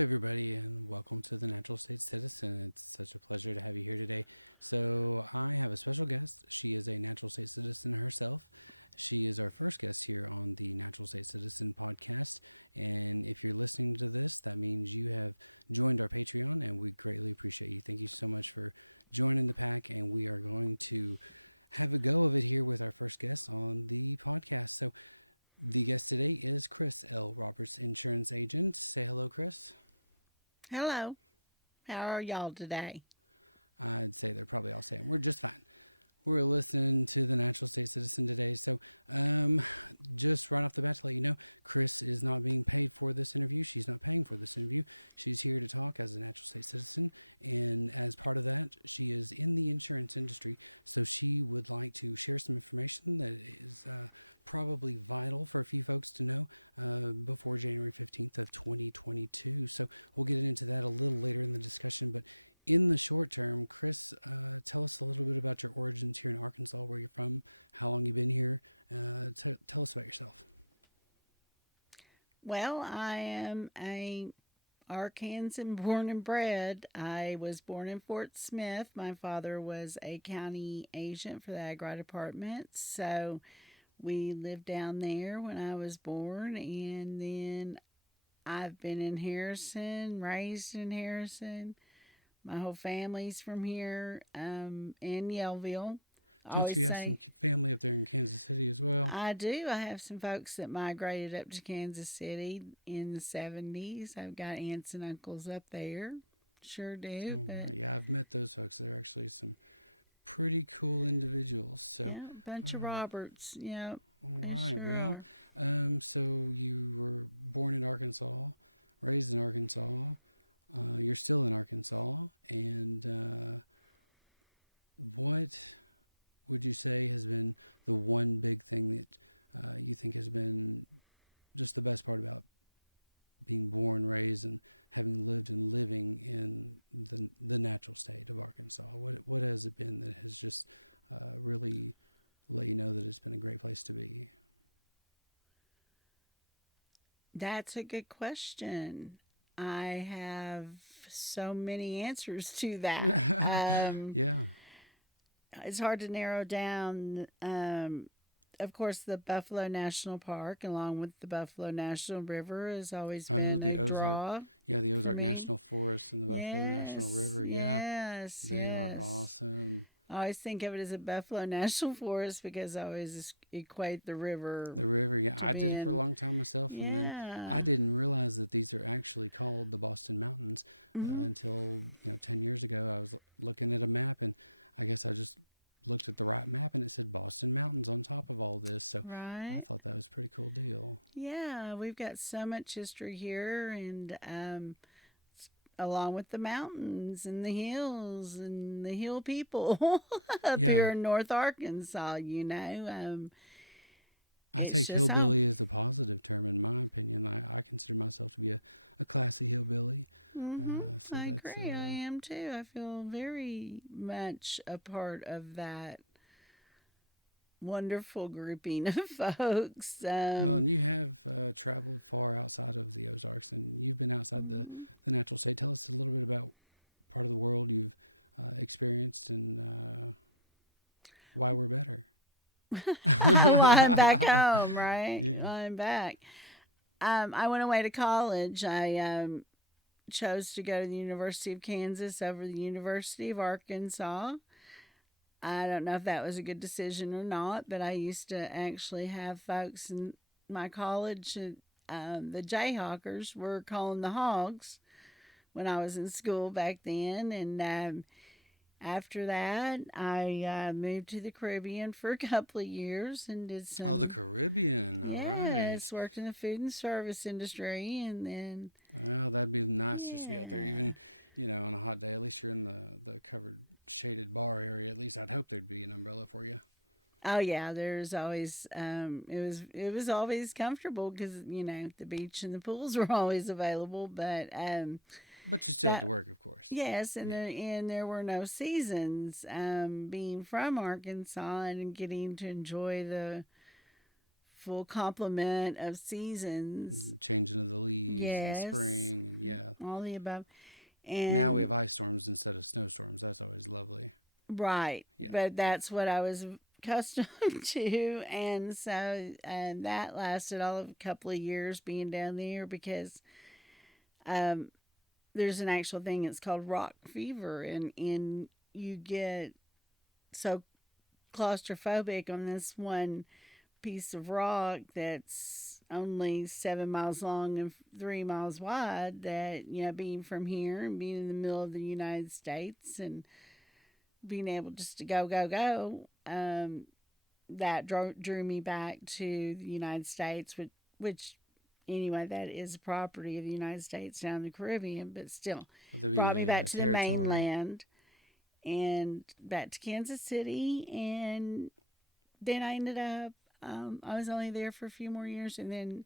everybody, and welcome to the Natural State Citizen. It's such a pleasure to have you here today. So, I have a special guest. She is a Natural State Citizen herself. She is our first guest here on the Natural State Citizen podcast. And if you're listening to this, that means you have joined our Patreon, and we greatly appreciate you. Thank you so much for joining back. And we are going to have a go of it here with our first guest on the podcast. So, the guest today is Chris L. Roberts, insurance agent. Say hello, Chris. Hello. How are y'all today? Say they're probably all saying we're just fine. We're listening to the Natural State Citizen today. So, just right off the bat, to let you know, Chris is not being paid for this interview. She's not paying for this interview. She's here to talk as a Natural State Citizen, and as part of that, she is in the insurance industry. So she would like to share some information that is probably vital for a few folks to know before January 15th of 2022. So we'll get into that a little later in the discussion. But in the short term, Chris, tell us a little bit about your origins here in Arkansas, where you're from, how long you've been here. Tell us about yourself. Well, I am a Arkansan born and bred. I was born in Fort Smith. My father was a county agent for the Agri Department, so we lived down there when I was born, and then I've been in Harrison, raised in Harrison. My whole family's from here, in Yellville. I Plus, always you got some say family up there in Kansas City as well. I do. I have some folks that migrated up to Kansas City in the 70s. I've got aunts and uncles up there. Sure do. But Yeah, I've met those folks. They're actually some pretty cool individuals. So, yeah, a bunch of Roberts. Yeah, they all right, sure well, are. so you were born in Arkansas, raised in Arkansas. You're still in Arkansas, and what would you say has been the one big thing that you think has been just the best part about being born, raised, and having lived and living in the natural state of Arkansas? What has it been that has just really let you know that it's been a great place to be? That's a good question. I have so many answers to that. Yeah, It's hard to narrow down. Of course, the Buffalo National Park, along with the Buffalo National River, has always been a the Ozark, draw yeah, the for Ozark me. National Forest and the Buffalo National Yes, River. Yeah, yes, yeah, yes. awesome. I always think of it as a Buffalo National Forest because I always equate the river The river. Yeah, to I did for a being, long time myself, and I yeah. didn't realize that these are actually called the Boston Mountains Hmm. until 10 years ago. I was looking at a map, and I guess I just looked at the map and it said Boston Mountains on top of all this. So I Right? thought that was pretty cool. Really cool. Yeah, we've got so much history here, and along with the mountains and the hills and the hill people up Yeah, here in North Arkansas, I it's take it just home. really as a positive term in mind. I consider myself to be a classy hillbilly. I So agree. I am too. I feel very much a part of that wonderful grouping of folks. you have traveled far outside of the Ozarks, and you've been outside of Mhm. the natural state. Tell us a little bit about part of the world you've experienced and why we're there. Well, I'm back home, right? I'm back. I went away to college. I chose to go to the University of Kansas over the University of Arkansas. I don't know if that was a good decision or not, but I used to actually have folks in my college. The Jayhawkers were calling the Hogs when I was in school back then, and after that, I moved to the Caribbean for a couple of years and did Oh, the some, Caribbean. All right. yes, worked in the food and service industry, and then Well, that'd be nice to see up there, yeah. on a hot day. At least you're in the covered, shaded bar area. At least I hope there'd be an umbrella for you. Oh yeah, there's always it was always comfortable because the beach and the pools were always available. But But you still had that to work, of course. yes, and there were no seasons. Being from Arkansas and getting to enjoy the full complement of seasons. Changes of the leaves, the Yes, spring. Yeah. all the above. Yeah, we And have ice storms instead of snowstorms. That's always lovely. right, but that's what I was accustomed to, and so and that lasted all of a couple of years being down there because um, there's an actual thing. It's called rock fever, and you get so claustrophobic on this one piece of rock that's only 7 miles long and 3 miles wide. That being from here and being in the middle of the United States and being able just to go, that drew me back to the United States, which anyway, that is property of the United States down in the Caribbean, but still brought me back to the mainland and back to Kansas City. And then I ended up, I was only there for a few more years, and then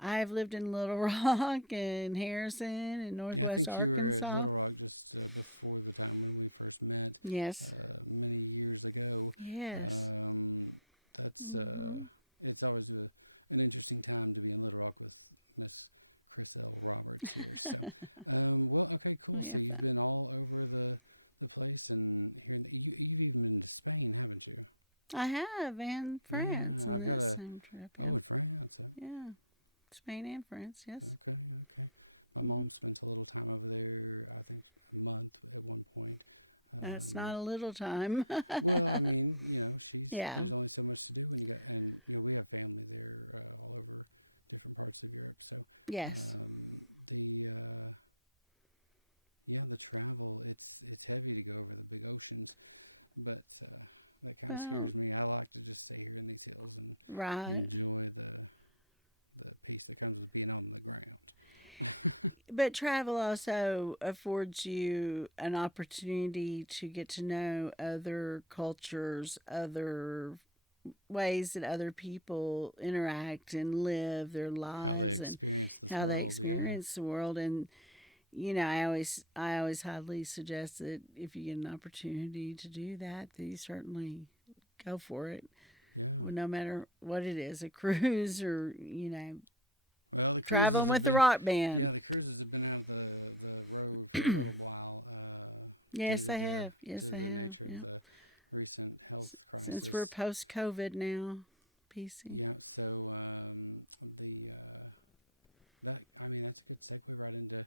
I've lived in Little Rock and Harrison and Yeah, I Northwest think you were at Arkansas. Little Rock just before the time we first met Yes, many years ago. yes. That's Hmm. it's always an interesting time to be in Little Rock with Chris Roberts. So, well, okay, cool. We So have you've fun. been all over the place, and you've even been to Spain, haven't you? I have, and France Yeah, on I've that got same trip. Yeah, oh, France. yeah. Spain and France. Yes. Okay, okay. My Hmm. mom spent a little time over there. I think a month at one point. That's Um, not a little time. well, I mean, Yeah. there's only so much to do, and we have family there all over different parts of Europe. So Yes. the yeah, the travel it's heavy to go over the big oceans, but that kind of Well, scares me. I like to just stay here in these cities and right. enjoy the peace that comes with being on the ground. But travel also affords you an opportunity to get to know other cultures, other ways that other people interact and live their How they lives and experience the how they world, yeah. experience the world. And I always highly suggest that if you get an opportunity to do that, that you certainly go for it. Yeah. Well, no matter what it is, a cruise or Well, the cruises traveling have with the been, rock yeah, band. the cruises have been out the road for a little while Yes, due I to have. Yes, I the have. nature of Yeah. the recent health Since we're crisis. post COVID now, PC. Yeah, so that I mean that's a good segue right into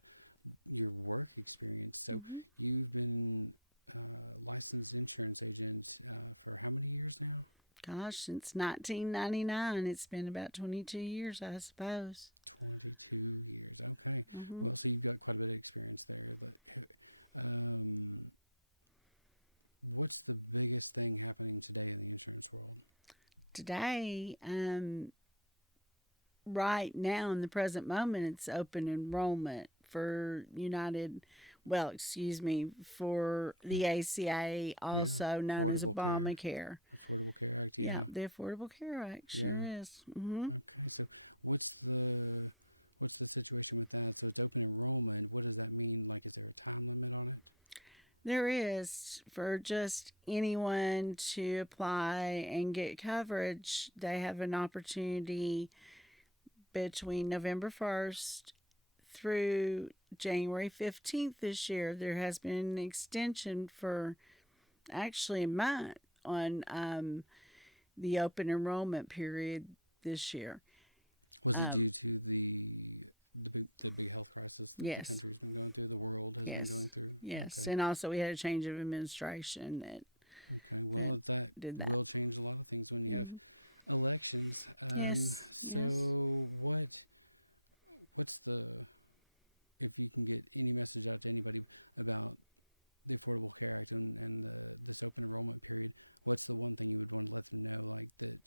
your work experience. So Hmm. you've been licensed insurance agent for how many years now? Gosh, since 1999, it's been about 22 years, I suppose. 22 years. Okay. Hmm. So you've got quite a bit of experience there. But what's the biggest thing happening today in the insurance world? Today, right now in the present moment, it's open enrollment for United, well, excuse me, for the ACA, also known as Affordable care. Obamacare. Affordable Care Act. Yeah, the Affordable Care Act Yeah. sure is. Hmm. Okay. So what's the situation with that? So it's open enrollment. What does that mean? Like, is there a time limit on it? There is for just anyone to apply and get coverage. They have an opportunity between November 1st through January 15th this year. There has been an extension for actually a month on the open enrollment period this year. Was it Um, due to the big health crisis that I yes, think we're going through, the world has been yes, going through? yes. And also, we had a change of administration Okay. that Well, that did the that. world changes a lot of things when you Hmm. got elections. Yes, So yes. what's the if you can get any message out to anybody about the Affordable Care Act and this open enrollment period, what's the one thing you would want to let them know? Like that,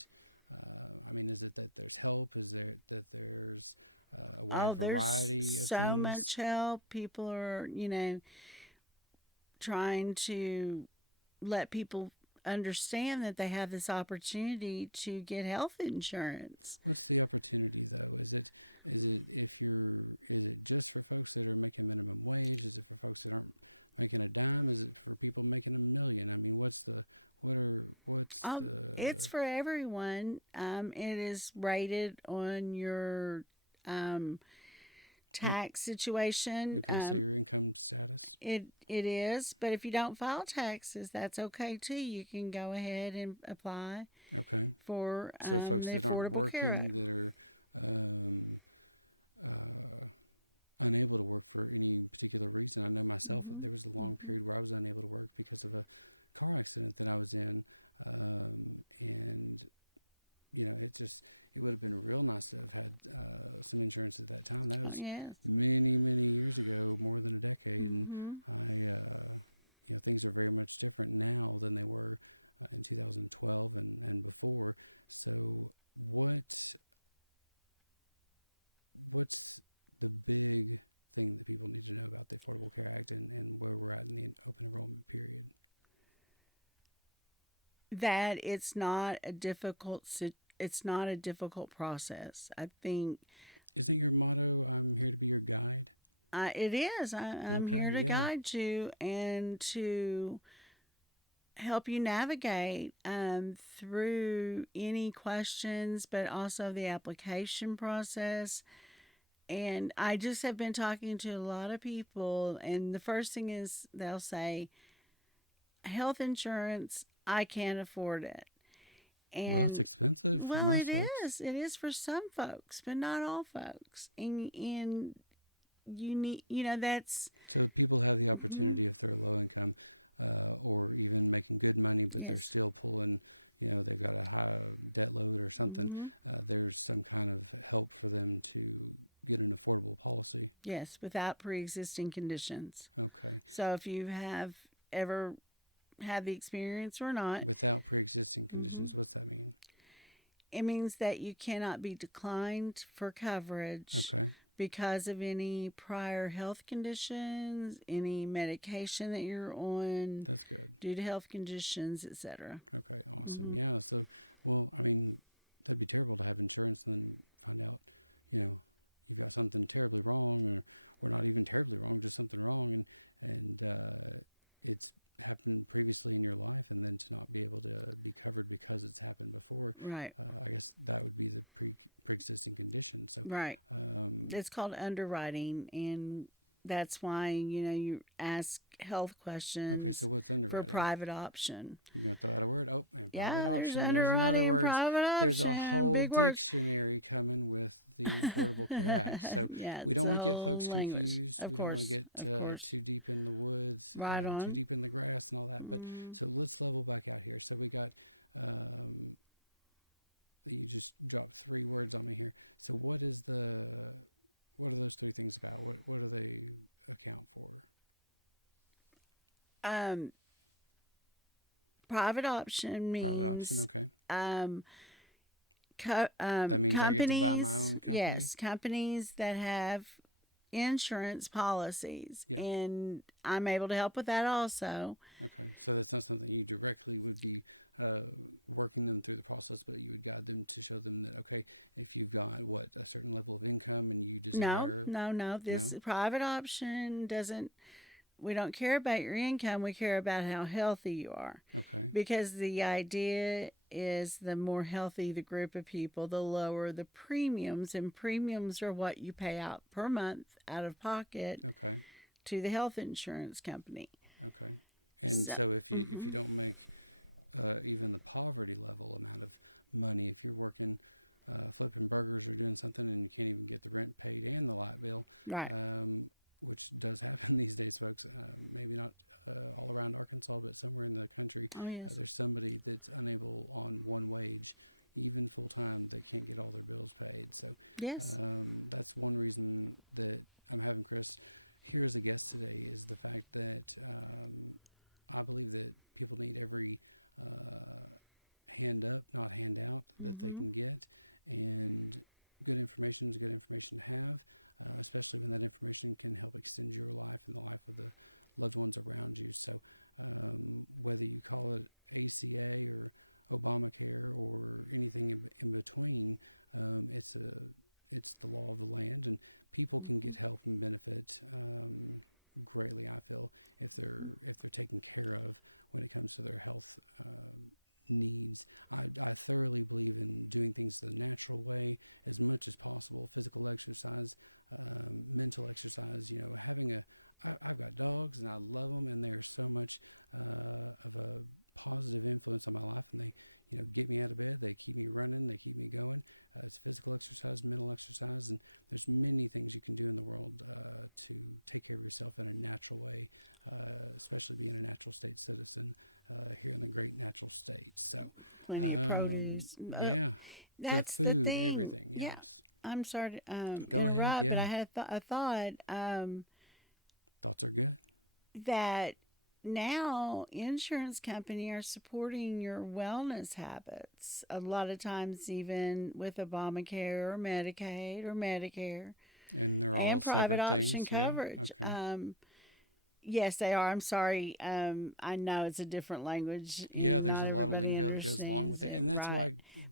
I mean, is it that there's help? Is there that there's a lot Oh, of there's variety of so things? much help. People are, trying to let people understand that they have this opportunity to get health insurance. What's the opportunity though? Is it just for folks that are making minimum wage? Is it for folks that aren't making a dime? Is it for people making a million? I mean, what's Oh, it's for everyone. It is rated on your um, tax situation. Your income status. It is, but if you don't file taxes, that's okay too. You can go ahead and apply Okay. for So folks the that aren't Affordable Care working Act. or unable to work for any particular reason. I know myself, Hmm. there was a long period where I was unable to work because of a car accident that I was in, and it would have been real nice to have had some insurance at that time. That Oh was yes. many, many years ago, more than a decade. Hmm. Things are very much different now than they were in 2012 and before. So, what's what's the big thing that people need to know about the Affordable Care Act and where we're at in the enrollment period? That it's not a difficult process. I think Isn't your motto, here to be your guide? it is. I'm here to Yeah. guide you and to help you navigate through any questions, but also the application process. And I just have been talking to a lot of people, and the first thing is they'll say, health insurance, I can't afford it. Well, And it's expensive for well, most it folks. is. It is for some folks, but not all folks. And you need, that's, So people have the mhm, opportunity if they're low income or even making good money, but they're yes. still pulling, they've got a high debt load or something. Hmm. There's some kind of help for them to get an affordable policy. Yes, without pre existing conditions. Okay. So if you have ever had the experience or not, Without pre-existing hmm, conditions, what's that mean? it means that you cannot be declined for coverage Okay. because of any prior health conditions, any medication that you're on That's good. due to health conditions, etc. Okay. Awesome. Hmm. Yeah. So, well, I mean, it'd be terrible to have insurance and I know, you've got something terribly wrong, or not even terribly wrong, but something wrong, and it's happened previously in your life, and then to not be able to be covered because it's happened before. Right, I guess that would be the pre-existing condition. So, right. It's called underwriting, and that's why you ask health okay. questions So what's for underwriting? private option. I'm gonna throw our word. Oh, Yeah, private there's option. There's another underwriting and word. private There's a option, whole big words. dictionary coming with the Affordable Care Act. So Yeah, we it's don't a want to get whole folks language. confused. Of We don't want to course, get of course. too deep in the woods, Right too on. deep in the grass and all that. But Mm. so let's level back out here. So we got you just dropped three words on me here. So what are those three things about? What do they account for? Um, Private option Private option. means Okay. um, That means I get to buy my companies, own company. yes, companies that have insurance policies, Yep. and I'm able to help with that also. Okay, so it's not something you directly would be working them through the process, but you would guide them to show them that, okay, if you've got a certain level of income and you No, desire, no, no. no, This private option doesn't, we don't care about your income. We care about how healthy you are. okay, Because the idea is the more healthy the group of people, the lower the premiums. And premiums are what you pay out per month out of pocket okay, to the health insurance company. okay. And So, so if you hmm, don't make even a poverty level amount of money, if you're working flipping burgers or doing something and you can't even get the rent paid and the light bill, right. which does happen these days, folks. Maybe not all around Arkansas, but somewhere in the country, Oh, yes. there's somebody that's unable on one wage, even full time, they can't get all their bills paid. So Yes. that's one reason that I'm having Chris here as a guest today is the fact that I believe that people need every hand up, not hand out, that they Hmm. can get. And good information is good information to have, especially when that information can help extend your life and the life of the loved ones around you. So whether you call it ACA or Obamacare or anything in between, it's the law of the land, and people can Hmm. get health and benefit greatly. I feel if they're taken care of when it comes to their health needs. I thoroughly believe in doing things the natural way as much as possible. Physical exercise, mental exercise. Having I've got dogs and I love them, and they're so much of a positive influence in my life. And they get me out of bed, they keep me running, they keep me going. It's physical exercise, mental exercise, and there's many things you can do in the world to take care of yourself in a natural way, especially being a natural state citizen in a great natural state. So, Plenty of produce. yeah, That's the food, thing. everything. Yeah. Yes. I'm sorry to Go ahead. interrupt, but Yeah. I had a thought Thoughts are good. that now insurance company are supporting your wellness habits. A lot of times, even with Obamacare or Medicaid or Medicare And they're and all private different things. option Yeah. coverage. Okay. Yes, they are. I'm sorry. I know it's a different language Yeah, and there's not a lot of everybody that's understands it, complicated, and that's right? why.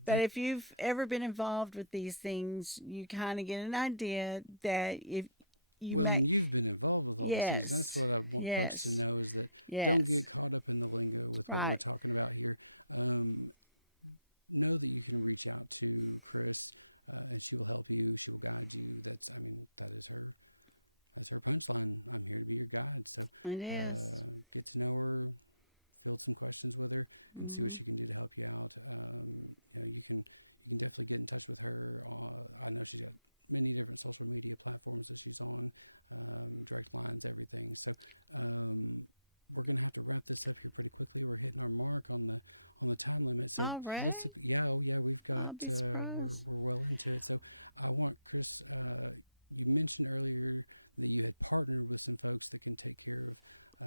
But if you've ever been involved with these things, you kind of get an idea that if you Well, make, and you've been involved with all of them. That's yes, what I want folks to yes, know is that don't get yes, caught up in the lingo with what right. we're talking about here. Know that you can reach out to Chris, and she'll help you. She'll guide you. That's her punchline. I'm here to be your guide. So It is. get to know her, fill some questions with her, and see what Mm-hmm. you can do to help you out. You can definitely get in touch with her. I know she's got many different social media platforms that she's on, direct lines, everything. So we're going to have to wrap this up here pretty quickly. We're hitting our mark on the time limit. So Chris, Already? yeah, we've got I'll be surprised. we're well into it. So I want Chris. You mentioned earlier that you had partnered with some folks that can take care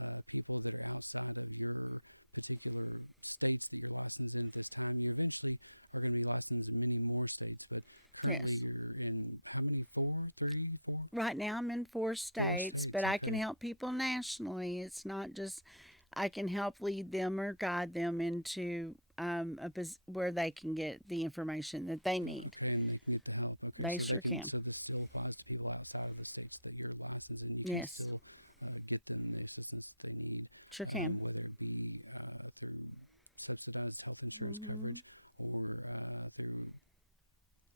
of people that are outside of your particular states that you're licensed in at this time. You eventually are going to be licensed in many more states, but currently Yes. you're in how many? Four, three, four, Right now I'm in four four states, states. but I can Okay. help people nationally. It's not just I can help lead them or guide them into where they can get the information that they need. Okay, and you can get the help and They support sure to make can. sure that still applies to people outside of the states that you're licensed in. You can Yes, still get them the assistance that they need, sure can. whether it be through subsidized health insurance Hmm. coverage or through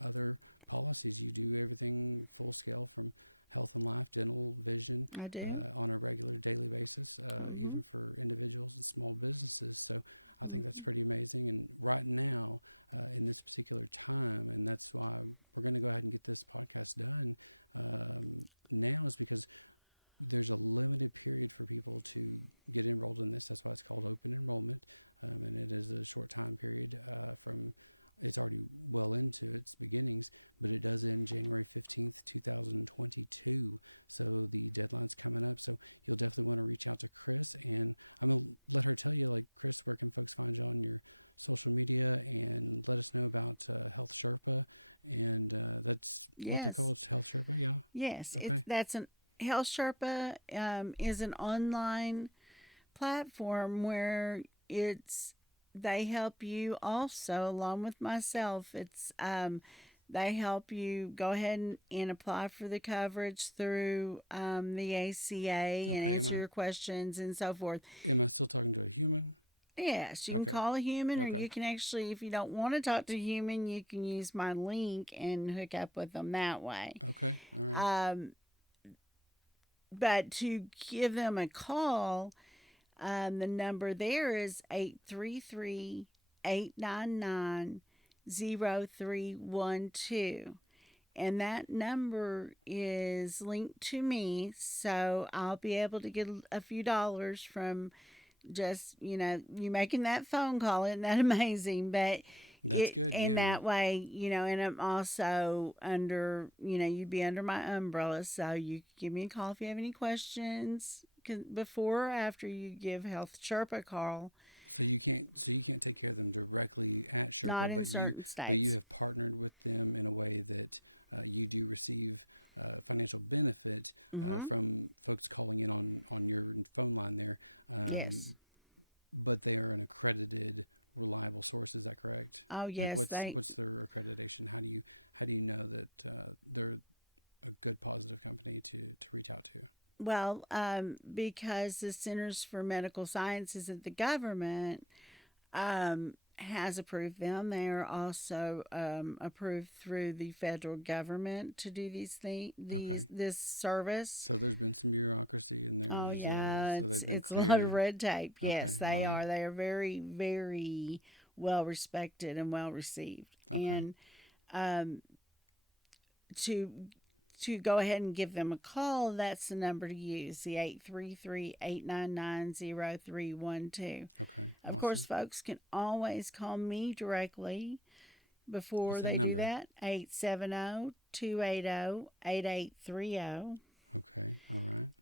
other policies. You do everything full scale from health and life, dental, vision I do. on a regular daily basis, Hmm. even for individuals and small businesses. So I think that's Hmm. pretty amazing. And right now, in this particular time, and that's why we're going to go ahead and get this podcast done. Now is because there's a limited period for people to get enrolled in this. That's why it's called open enrollment. There's a short time period from it's already well into its beginnings, but it does end January 15th, 2022. So the deadline's coming up. So you'll definitely want to reach out to Chris. And I mean, did I tell you, like, Chris, where can folks find you on your social media and let us know about Health Sherpa? And that's a Yes, cool Health Sherpa, yeah. yes. Okay. It's that's an Health Sherpa is an online platform where it's they help you also along with myself. It's they help you go ahead and apply for the coverage through the ACA and Okay, answer your questions and so forth. and that's still talking about a human. Yes, you can Okay. call a human, or Okay. you can actually, if you don't want to talk to a human, you can use my link and hook up with them that way. Okay. All right. Um, but to give them a call, the number there is 833-899-0312. And that number is linked to me, so I'll be able to get a few dollars from just, you making that phone call. Isn't that amazing? But That's it, good. and Yeah. that way, and I'm also under, you'd be under my umbrella, so you can give me a call if you have any questions before or after you give Health Sherpa a call. So you can't take care of them directly at Sherpa, Not in but certain you states. have partnered with them in a way that you do receive financial benefit Mm-hmm. from folks calling in on your phone line there. Yes. But they are an accredited, reliable source. Is that correct? Oh, yes. What's their accreditation? How do you know that they're a good positive company to reach out to? Well, because the Centers for Medical Sciences at the government has approved them. They are also approved through the federal government to do this service. So there's been some bureaucracy in there. Oh yeah, it's a lot of red tape. Yes, they are. They are very very well respected and well received. And um, to go ahead and give them a call, that's the number to use, the 833-899-0312. Of course, folks can always call me directly before What's that they do number? that, 870-280-8830.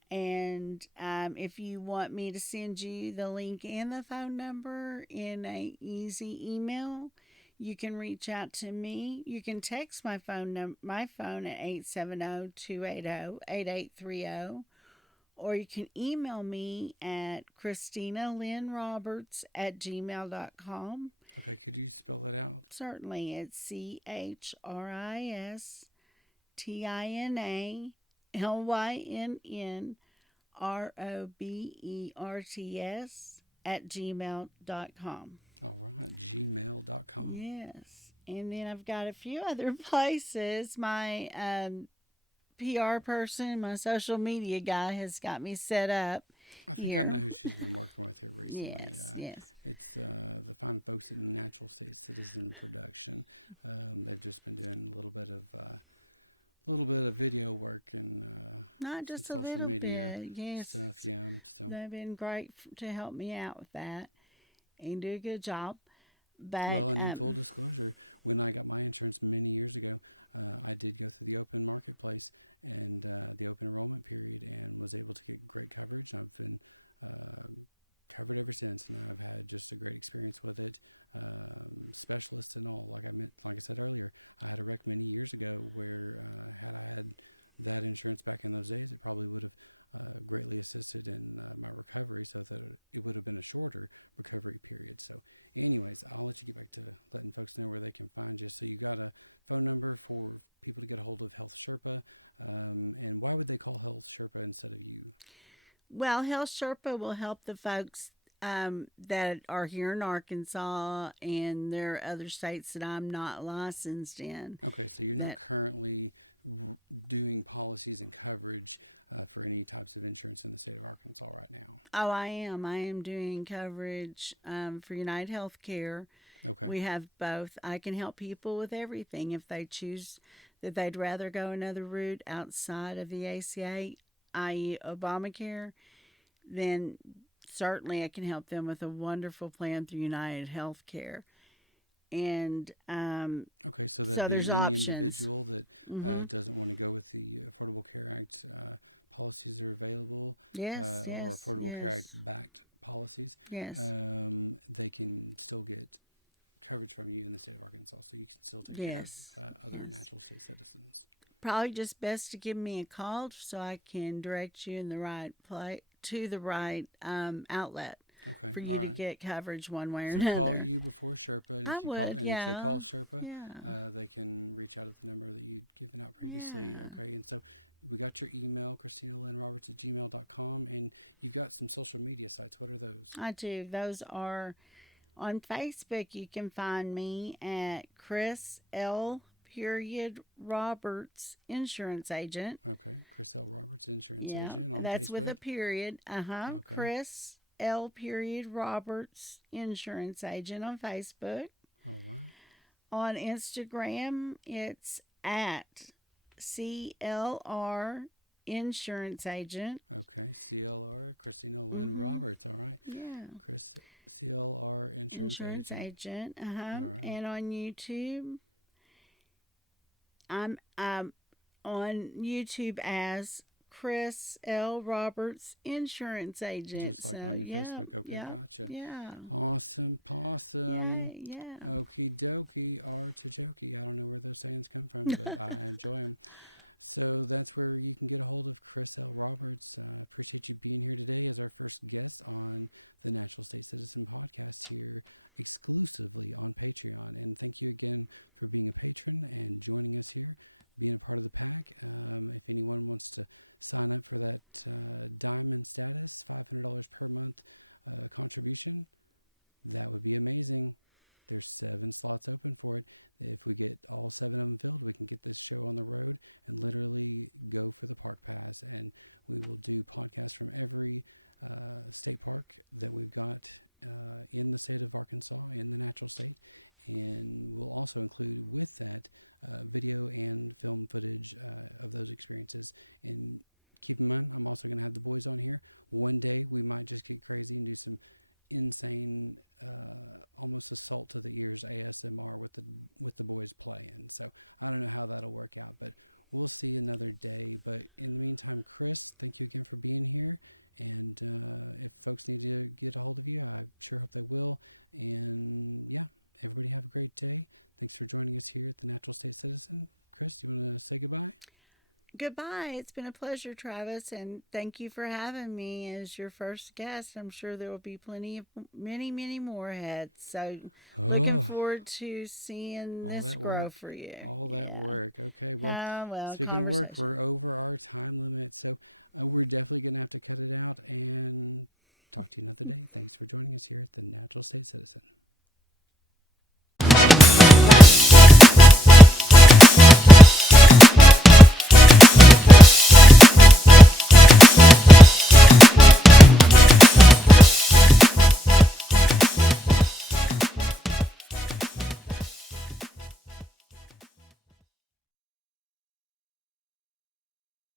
And if you want me to send you the link and the phone number in a easy email, you can reach out to me. You can text my phone at 870-280-8830, or you can email me at ChristinaLynnRoberts@gmail.com. Okay, could you spell that out? Certainly, it's ChristinaLynnRoberts@gmail.com. All right, gmail.com. Yes. And then I've got a few other places. My PR person, my social media guy, has got me set up here. I do some work for it. Yes, yes. It's the fine folks in the Natural State Citizen production. They've just been doing a little bit of video work and Not just a social little media bit. Yes. stuff. So They've been great to help me out with that and do a good job. well, But, let me tell you a story. When I got my insurance many years ago, I did go through the open marketplace and the open enrollment period and was able to get great coverage. I've been covered ever since. And I've had just a great experience with it. Specialists and all, like I said earlier, I had a wreck many years ago where had I had that insurance back in those days, it probably would have greatly assisted in my recovery, so that it would have been a shorter recovery period. So, anyways, I'll let you get back to letting folks know where they can find you. So, you got a phone number for people to get a hold of Health Sherpa, and why would they call Health Sherpa instead of you? well, Health Sherpa will help the folks that are here in Arkansas, and there are other states that I'm not licensed in. Okay, so you're That not currently doing policies and coverage for any types of insurance in the state of Arkansas right now. Oh, I am. I am doing coverage for United Healthcare. Okay. We have both. I can help people with everything if they choose that they'd rather go another route outside of the ACA, i.e., Obamacare. Then certainly I can help them with a wonderful plan through United Healthcare. And Okay, so so if there's there's an options. individual that Hmm. doesn't want to go with the Affordable Care Act's policies that are available, Yes, yes, Affordable Care yes, Act backed policies, yes, they can still get coverage from you in the state of Arkansas, so you can still take yes, other yes. natural state citizens. Probably just best to give me a call so I can direct you in the right place to the right outlet Okay, for you all to right. get coverage one way or So call another. you before Sherpa, and I if you call would, you before yeah, call Sherpa, yeah, they can reach out at the number that you've given out previously. yeah. Great. And so we got your email, ChristinaLynnRoberts@gmail.com, and you've got some social media sites. What are those? I do. Those are on Facebook. You can find me at Chris L. Period Roberts Insurance Agent. Okay, Chris L. Roberts, insurance Yeah, agent on that's with a Facebook. period. Okay, Chris L. Period Roberts Insurance Agent on Facebook. all right. On Instagram, it's at CLR Insurance Agent. Okay, CLR, Christina Lynn Mm-hmm. Roberts. All right, Yeah, CLR insurance Insurance agent. Agent. All right. And on YouTube, I'm on YouTube as Chris L. Roberts Insurance Agent. Just like So on yeah, Facebook. Okay, yeah, gotcha. yeah, Awesome, yeah, awesome. yeah. Okie dokie, okie dokie. I don't know where those things come from, but I enjoy them. So that's where you can get a hold of Chris L. Roberts. Appreciate you being here today as our first guest on the Natural State Citizen podcast here exclusively on Patreon. And thank you again for being a patron and joining us here, being a part of the pack. If anyone wants to sign up for that diamond status, $500 per month contribution, that would be amazing. slots open for it. If we get all set on with them, we can get this show on the road and literally go for the park pass. And we will do podcasts from every state park that we've got in the state of Arkansas and the national state. And we'll also include with that video and film footage of those experiences. And keep in mind, I'm also going to have the boys on here. One day we might just get crazy and do some insane, almost assault to the ears ASMR with the boys playing. So I don't know how that'll work out, but we'll see another day. But in the meantime, Chris, thank you again for being here. And if folks need to get hold of you, I'm sure they will. And yeah, everybody have a great day. Thanks for joining us here at the Natural State Citizen. Chris, you want to say goodbye? Goodbye. It's been a pleasure, Travis, and thank you for having me as your first guest. I'm sure there will be plenty of many more heads. So, looking forward to seeing this grow for you. All that Yeah. word. Take care, Well, Speaking of work, conversation. we're